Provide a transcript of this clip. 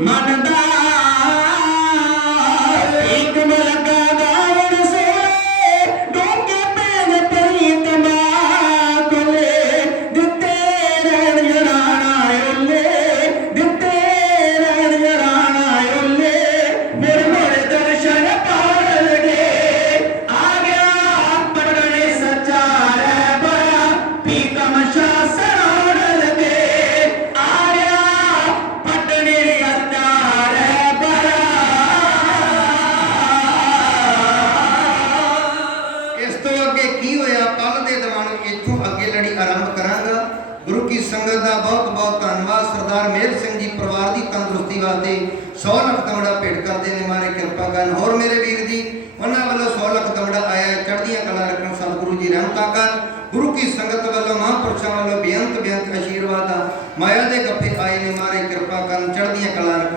ਮਨ ਦਾ ਇੱਕ ਮਿਲ ਵਾਸਤੇ 100 ਲੱਖ ਦੌੜਾ ਭੇਟ ਕਰਦੇ ਨੇ ਮਾਰੇ ਕਿਰਪਾ ਕਰਨ। ਹੋਰ ਮੇਰੇ ਵੀਰ ਜੀ, ਉਹਨਾਂ ਵੱਲੋਂ 100 ਲੱਖ ਦੌੜਾ ਆਇਆ ਚੜ੍ਹਦੀਆਂ ਕਲਾ ਰੱਖਣ ਸਤਿਗੁਰੂ ਜੀ ਰਹਿਮਤਾਂ ਕਰਨ। ਗੁਰੂ ਕੀ ਸੰਗਤ ਵੱਲੋਂ ਮਹਾਂਪੁਰਸ਼ਾਂ ਵੱਲੋਂ ਬੇਅੰਤ ਬੇਅੰਤ ਆਸ਼ੀਰਵਾਦ ਆ। ਮਾਇਆ ਦੇ ਗੱਫੇ ਆਏ ਨੇ ਮਾਰੇ ਕਿਰਪਾ ਕਰਨ, ਚੜ੍ਹਦੀਆਂ ਕਲਾ